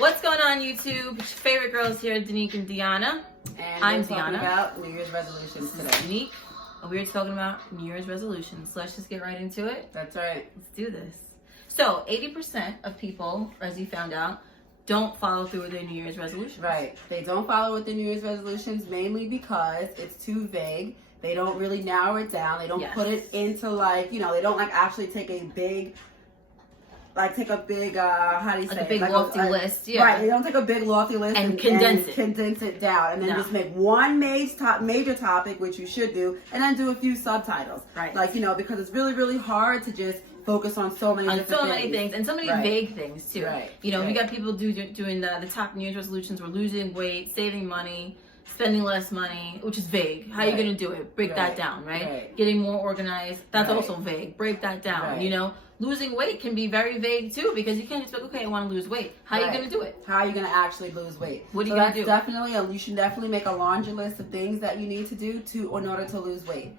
What's going on, YouTube? It's your favorite girls here, Danique and Deanna. And I'm we're talking Deanna. about New Year's resolutions today. Danique, and we're talking about New Year's resolutions. So let's just get right into it. That's right. Let's do this. So 80% of people, as you found out, don't follow through with their New Year's resolutions. Right. They don't follow with the New Year's resolutions mainly because it's too vague. They don't really narrow it down. They don't put it into they don't actually take a big, how do you say a big it? lofty list, yeah. Right, they don't take a big lofty list and condense it down, and then just make one major topic, which you should do, and then do a few subtitles. Right. Because it's really, really hard to just focus on so many different things and so many vague things too. Right. We got people doing the top New Year's resolutions. We're losing weight, saving money, spending less money, which is vague. How are you going to do it? Break that down, right? Getting more organized, that's also vague. Break that down, Losing weight can be very vague too, because you can't just be like, okay, I want to lose weight. How are you going to do it? How are you going to actually lose weight? What are you going to do? You should definitely make a laundry list of things that you need to do in order to lose weight.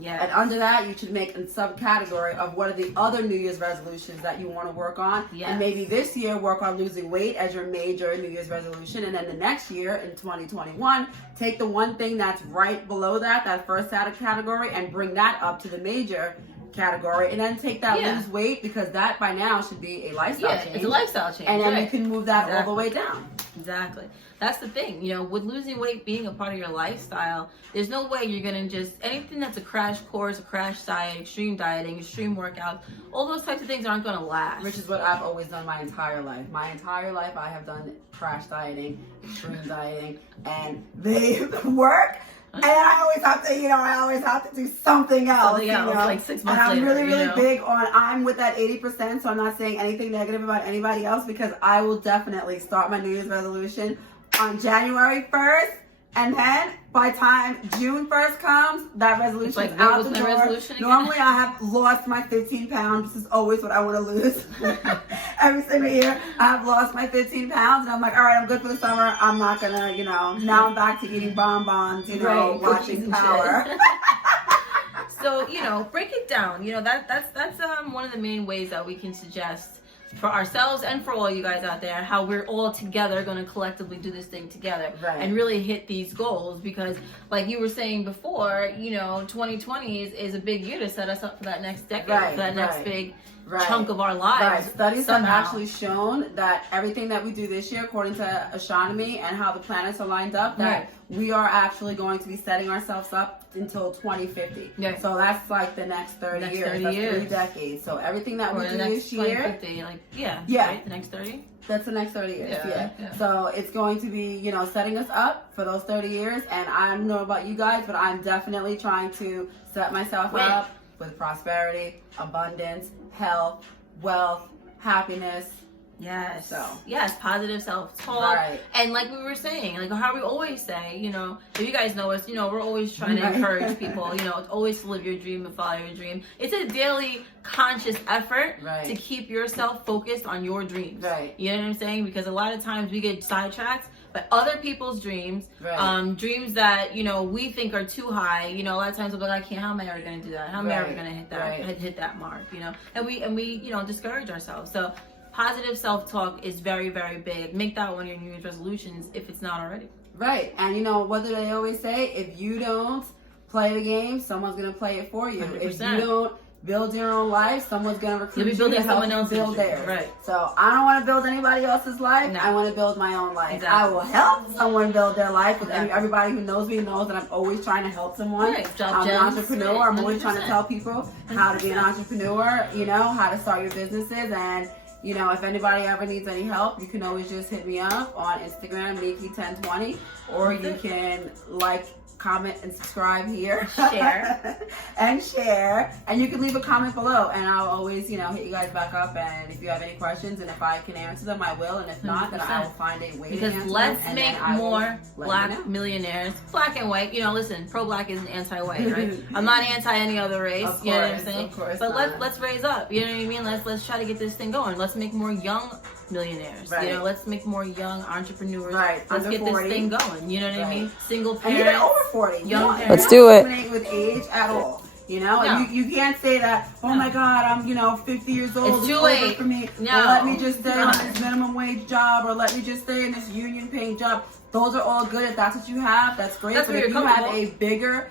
Yeah. And under that, you should make a subcategory of what are the other New Year's resolutions that you want to work on. Yeah. And maybe this year, work on losing weight as your major New Year's resolution. And then the next year, in 2021, take the one thing that's right below that first category, and bring that up to the major category, and then take that lose weight, because that by now should be a lifestyle change. It's a lifestyle change. And then you can move that all the way down. Exactly. That's the thing. With losing weight being a part of your lifestyle, there's no way you're going to just, anything that's a crash course, a crash diet, extreme dieting, extreme workouts, all those types of things aren't going to last. Which is what I've always done my entire life. My entire life I have done crash dieting, extreme dieting, and they work. And I always have to do something else. Like 6 months and I'm later. really big on, I'm with that 80%, so I'm not saying anything negative about anybody else, because I will definitely start my New Year's resolution on January 1st. And then by time June 1st comes, that resolution is out the door. Normally I have lost my 15 pounds. This is always what I want to lose. Every single year I have lost my 15 pounds, and I'm like, all right, I'm good for the summer. I'm not going to, now I'm back to eating bonbons, watching Power. So, break it down. That's one of the main ways that we can suggest for ourselves and for all you guys out there, how we're all together going to collectively do this thing together and really hit these goals. Because like you were saying before, 2020 is a big year to set us up for that next decade, for that next big chunk of our lives. Studies have actually shown that everything that we do this year, according to astronomy and how the planets are lined up, that we are actually going to be setting ourselves up until 2050. So that's like the next 30 years. That's 3 decades. So everything that we do this year, right? The next 30. That's the next 30 years. Yeah. So it's going to be, setting us up for those 30 years. And I don't know about you guys, but I'm definitely trying to set myself up with prosperity, abundance, health, wealth, happiness. Yes. Positive self-talk. And like we were saying, like how we always say, if you guys know us, we're always trying to encourage people, always to live your dream and follow your dream. It's a daily conscious effort to keep yourself focused on your dreams. You know what I'm saying? Because a lot of times we get sidetracked by other people's dreams, dreams that, we think are too high. A lot of times we'll be like, how am I ever going to do that? How am I ever going to hit that mark, And we discourage ourselves. So positive self-talk is very, very big. Make that one of your New Year's resolutions if it's not already. Right. And what do they always say? If you don't play the game, someone's going to play it for you. 100%. If you don't build your own life, someone's going to recruit you to help you build theirs. So I don't want to build anybody else's life. I want to build my own life. I will help someone build their life. Everybody who knows me knows that I'm always trying to help someone. I'm an entrepreneur. I'm always trying to tell people how to be an entrepreneur, how to start your businesses. And if anybody ever needs any help, you can always just hit me up on Instagram, Nikki1020, or you can comment and subscribe here. Share. And you can leave a comment below, and I'll always, hit you guys back up. And if you have any questions, and if I can answer them, I will. And if not, then I will find a way to answer them. Because let's make more black millionaires, black and white. Listen, pro-black isn't anti-white, right? I'm not anti any other race. You know what I'm saying? But let's raise up. You know what I mean? Let's try to get this thing going. Let's make more young millionaires. Let's make more young entrepreneurs. Let's Under get 40. this thing going. You know what I mean? Single And parents. even over 40. Young parents. Let's do it. With age at all. You know, and you can't say that, oh my God, I'm, 50 years old. It's too late for me. No. Or let me just stay in this minimum wage job, or let me just stay in this union paying job. Those are all good. If that's what you have, that's great. But if you have a bigger,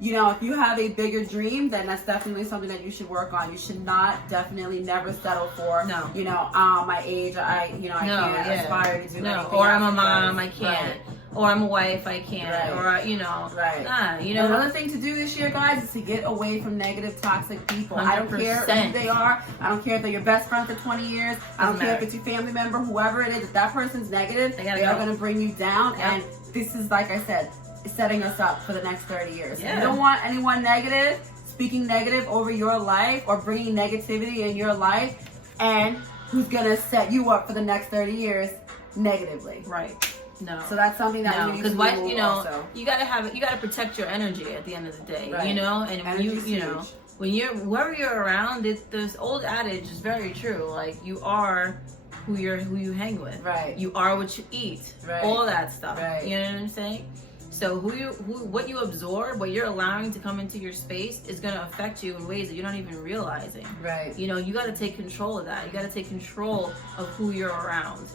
if you have a bigger dream, then that's definitely something that you should work on. You should never settle for, my age, I can't aspire to do anything. Or I'm a mom, I can't. Right. Or I'm a wife, I can't. Right. Or, Right. Another thing to do this year, guys, is to get away from negative, toxic people. 100%. I don't care who they are. I don't care if they're your best friend for 20 years. I don't care if it's your family member, whoever it is. If that person's negative, they are going to bring you down. Yep. And this is, like I said, setting us up for the next 30 years. Yeah. You don't want anyone negative, speaking negative over your life or bringing negativity in your life, and who's going to set you up for the next 30 years negatively. Right. No. So that's something that we need to do also. You gotta protect your energy at the end of the day, right. And when whoever you're around, this old adage is very true. Like, you are who you hang with. Right. You are what you eat. Right. All that stuff. Right. You know what I'm saying? So what you absorb, what you're allowing to come into your space is going to affect you in ways that you're not even realizing. Right. You got to take control of that. You got to take control of who you're around,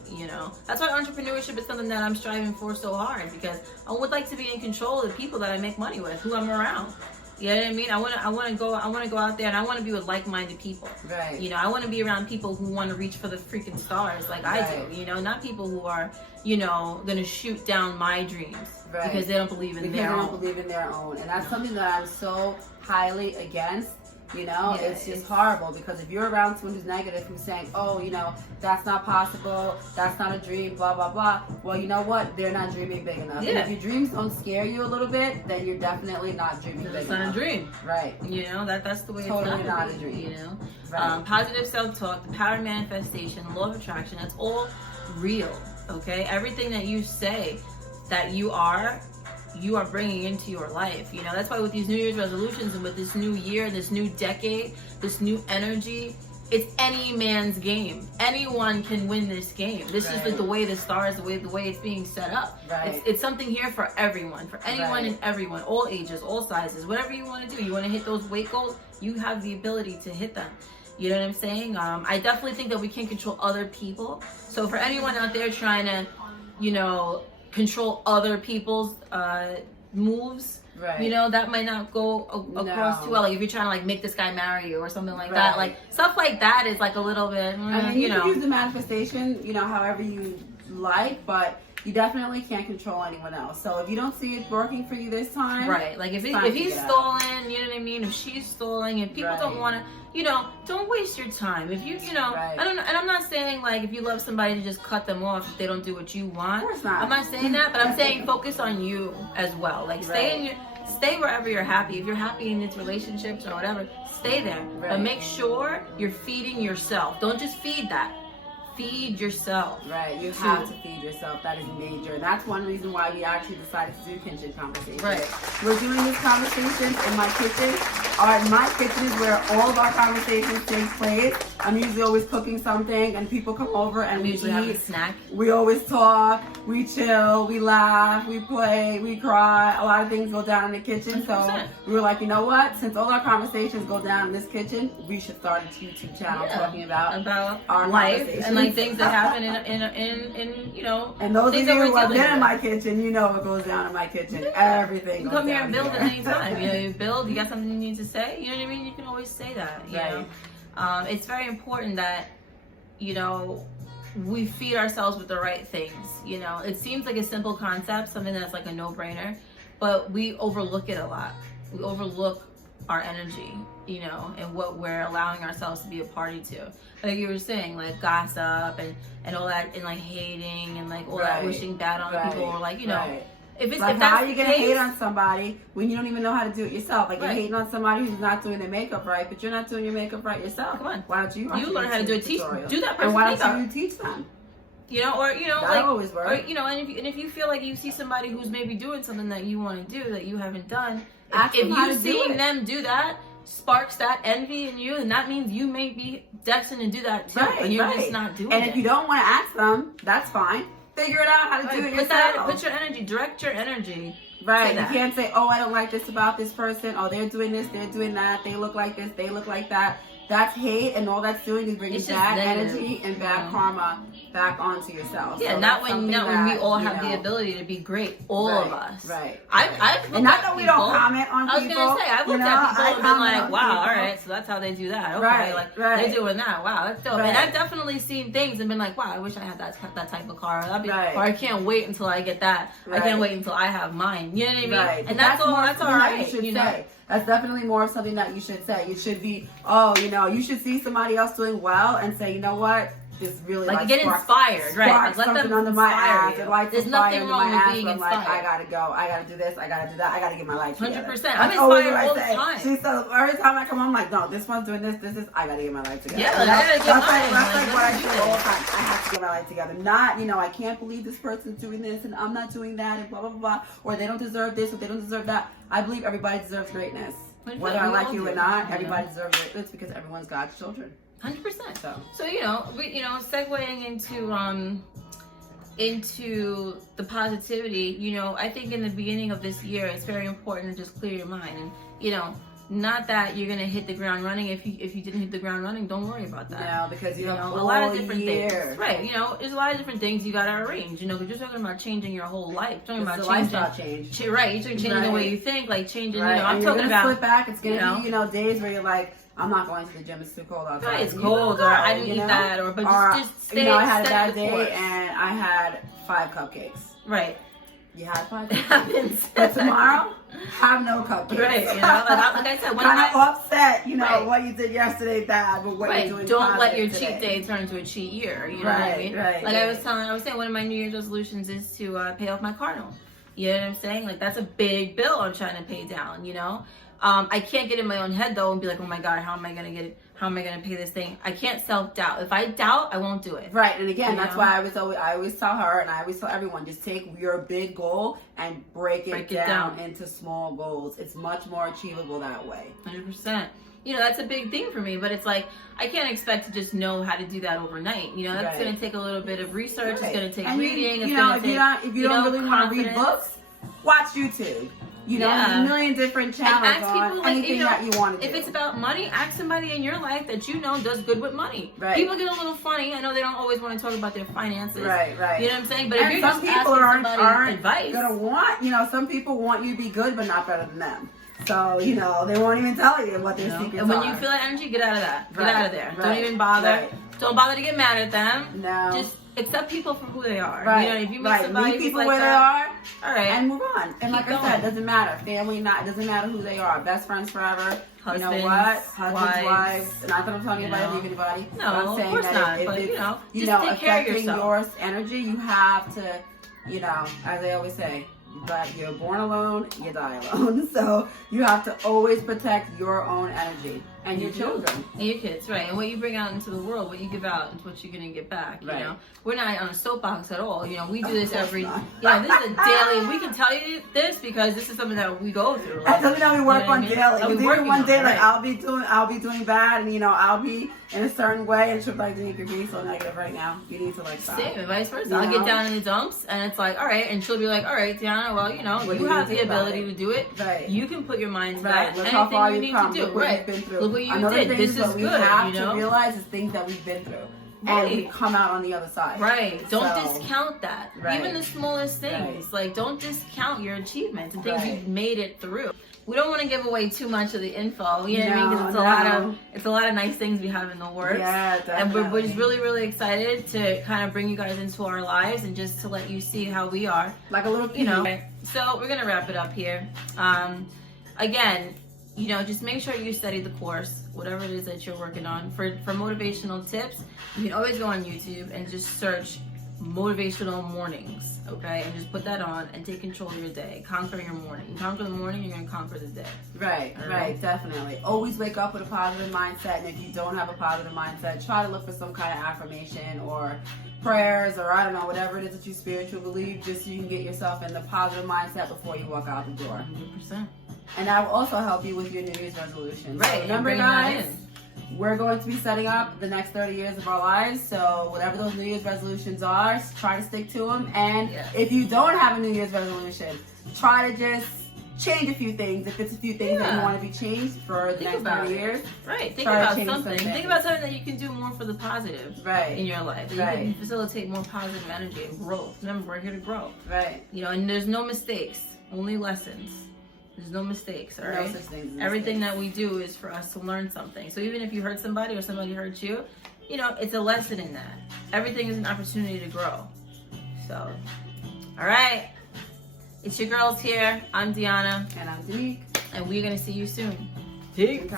That's why entrepreneurship is something that I'm striving for so hard, because I would like to be in control of the people that I make money with, who I'm around. You know what I mean? I want to go out there, and I want to be with like-minded people. Right. I want to be around people who want to reach for the freaking stars like I do. Not people who are, going to shoot down my dreams. Right. Because they don't believe in their own. And that's something that I'm so highly against. It's just horrible, because if you're around someone who's negative, who's saying, oh, that's not possible, that's not a dream, blah, blah, blah. Well, you know what? They're not dreaming big enough. Yeah. And if your dreams don't scare you a little bit, then you're definitely not dreaming big enough. It's not a dream. Right. That's the way totally it's not a dream. Right. Positive self-talk, the power of manifestation, law of attraction, that's all real, okay? Everything that you say that you are bringing into your life. That's why with these New Year's resolutions and with this new year, this new decade, this new energy, it's any man's game. Anyone can win this game. This is like the way the stars, the way it's being set up. Right. It's something here for everyone, for anyone and everyone, all ages, all sizes, whatever you want to do. You want to hit those weight goals, you have the ability to hit them. You know what I'm saying? I definitely think that we can't control other people. So for anyone out there trying to, control other people's moves, right. That might not go across too well. Like if you're trying to like make this guy marry you or something like that, like stuff like that is like a little bit. You can use the manifestation, however you like, but you definitely can't control anyone else. So if you don't see it working for you this time, right? Like if he's stalling, you know what I mean? If she's stalling, if people don't want to. Don't waste your time. If you, I don't know, and I'm not saying like if you love somebody to just cut them off if they don't do what you want. Of course not. I'm not saying that, but I'm saying focus on you as well. Like stay wherever you're happy. If you're happy in these relationships or whatever, stay there. Right. But make sure you're feeding yourself. Don't just feed that. Feed yourself. Right, you have to feed yourself. That is major. That's one reason why we actually decided to do kitchen conversations. Right. We're doing these conversations in my kitchen. My kitchen is where all of our conversations take place. I'm usually always cooking something, and people come over and we usually eat. Have a snack. We always talk, we chill, we laugh, we play, we cry. A lot of things go down in the kitchen. 100%. So we were like, you know what? Since all our conversations go down in this kitchen, we should start a YouTube channel talking about our life and like things that happen in And those of you who have been in my kitchen, what goes down in my kitchen. Everything. You come here and build at any time. You build. You got something you need to say. You know what I mean? You can always say that. You know. It's very important that we feed ourselves with the right things. It seems like a simple concept, something that's like a no-brainer, but we overlook it a lot. We overlook our energy, and what we're allowing ourselves to be a party to. Like you were saying, like gossip and all that, and like hating and like all that wishing bad on people, or like if it's like if how that's are you gonna hate on somebody when you don't even know how to do it yourself? Like you're hating on somebody who's not doing their makeup right, but you're not doing your makeup right yourself. Come on, why don't you? You learn how to do it. Do that person. And why don't you teach them? That like, always work. Or and if you feel like you see somebody who's maybe doing something that you want to do that you haven't done, if you seeing them do that sparks that envy in you, and that means you may be destined to do that too, and you're just not doing it. And if you don't want to ask them, that's fine. figure it out how to do it yourself. Put your energy, direct your energy. Right. You can't say, oh, I don't like this about this person. Oh, they're doing this, they're doing that. They look like this, they look like that. That's hate, and all that's doing is bringing bad energy and bad karma back onto yourself. Yeah, so not when we all have the ability to be great, all of us. Right. I've and not that we don't comment on people. I was gonna say I've looked at people and been like, wow, all right, so that's how they do that. Okay, they're doing that. Wow, that's dope. And I've definitely seen things and been like, wow, I wish I had that type of car. Or I can't wait until I get that. I can't wait until I have mine. You know what I mean? Right. And that's all right. You know. That's definitely more of something that you should say. It should be, you should see somebody else doing well and say, you know what, this really get inspired, right? Let something under my ass. It lights There's nothing wrong with being inspired. Like, I gotta go. I gotta do this. I gotta do that. I gotta get my life together. 100%. I'm inspired all the time. She says every time I come home, I'm like, no, this one's doing this. I gotta get my life together. Yeah, that's like what I do all the time. I have to get my life together. Not, I can't believe this person's doing this and I'm not doing that and blah blah blah. Or they don't deserve this or they don't deserve that. I believe everybody deserves greatness. Whether I like you or not, everybody deserves greatness because everyone's God's children. 100%. So segueing into the positivity, I think in the beginning of this year, it's very important to just clear your mind. And, not that you're going to hit the ground running. If you didn't hit the ground running, don't worry about that. No, because you have a lot of different things. Right. There's a lot of different things you got to arrange. Because you're talking about changing your whole life. You're talking about lifestyle change. Right. You're changing the way you think, like changing, I'm talking about. Flip back. It's going to be, days where you're like, I'm not going to the gym. It's too cold outside. Right, it's cold, or I didn't eat that, but just stay. I had a bad day and I had 5 cupcakes. Right. You had 5 cupcakes. But tomorrow, have no cupcakes. Right. Like I said, kind of offset. What you did yesterday bad, but what you're doing. Don't let your cheat day turn into a cheat year. You know what I mean? Right. Like I was saying, one of my New Year's resolutions is to pay off my car note. You know what I'm saying? Like that's a big bill I'm trying to pay down. I can't get in my own head though and be like, oh my God, how am I gonna get it? How am I gonna pay this thing? I can't self-doubt. If I doubt, I won't do it. Right, and again, that's why I always tell her and I always tell everyone, just take your big goal and break it down into small goals. It's much more achievable that way. 100%. That's a big thing for me, but it's like, I can't expect to just know how to do that overnight. That's going to take a little bit of research. It's going to take reading. If you don't really want to read books, watch YouTube. There's a million different channels on anything that you want to do. If it's about money, ask somebody in your life that does good with money. Right. People get a little funny. I know they don't always want to talk about their finances. Right. You know what I'm saying? But if you're some just people asking aren't advice, gonna want. Some people want you to be good, but not better than them. So they won't even tell you what their secrets are. And when you feel that energy, get out of that. Get out of there. Don't even bother. Right. Don't bother to get mad at them. No. Just accept people for who they are. Right. If you meet somebody meet people like where that, they are, all right, and move on. And like I said, it doesn't matter. Family, it doesn't matter who they are. Best friends forever. Husbands, husbands, wives. Not that I'm telling anybody to leave anybody. No, I'm saying of course not. But just take care of yourself. Your energy, you have to, as they always say, but you're born alone, you die alone. So you have to always protect your own energy and your children. And your kids, right. And what you bring out into the world, what you give out is what you're going to get back, We're not on a soapbox at all. We do this every, this is a daily, we can tell you this because this is something that we go through. That's something that we work on daily. We work one day, I'll be doing bad and, I'll be in a certain way and she'll be like, Denise, you're being so negative right now. You need to stop. Same, and vice versa. I'll get down in the dumps and it's like, all right. And she'll be like, all right, Tiana, well, you have the ability to do it. Right. You can put your mind to that. Look how far you you've come. To do. Look what you've been through. Look what you did. This is good. We have to realize is things that we've been through. And we come out on the other side. Right. Don't discount that. Even the smallest things. Like, don't discount your achievements and things you've made it through. We don't want to give away too much of the info, you know what I mean? Because it's a lot of nice things we have in the works. Yeah, definitely. And we're just really, really excited to kind of bring you guys into our lives and just to let you see how we are. Like a little So we're gonna wrap it up here. Again, just make sure you study the course, whatever it is that you're working on. For motivational tips, you can always go on YouTube and just search motivational mornings, okay? And just put that on and take control of your day. Conquer your morning. You conquer the morning, you're gonna conquer the day. Right, definitely. Always wake up with a positive mindset, and if you don't have a positive mindset, try to look for some kind of affirmation or prayers or I don't know, whatever it is that you spiritually believe, just so you can get yourself in the positive mindset before you walk out the door. 100%. And that will also help you with your New Year's resolution. Right. So remember, guys, we're going to be setting up the next 30 years of our lives. So whatever those New Year's resolutions are, try to stick to them. And if you don't have a New Year's resolution, try to just change a few things. If it's a few things that you want to be changed for the next 30 years. Right. Think about something. Think about something that you can do more for the positive in your life. That you can facilitate more positive energy and growth. Remember, we're here to grow. Right. You know, and there's no mistakes, only lessons. There's no mistakes, all right? No such things as everything that we do is for us to learn something. So even if you hurt somebody or somebody hurt you, you know, it's a lesson in that. Everything is an opportunity to grow. So, all right. It's your girls here. I'm Deanna. And I'm Danique. And we're going to see you soon. Peace.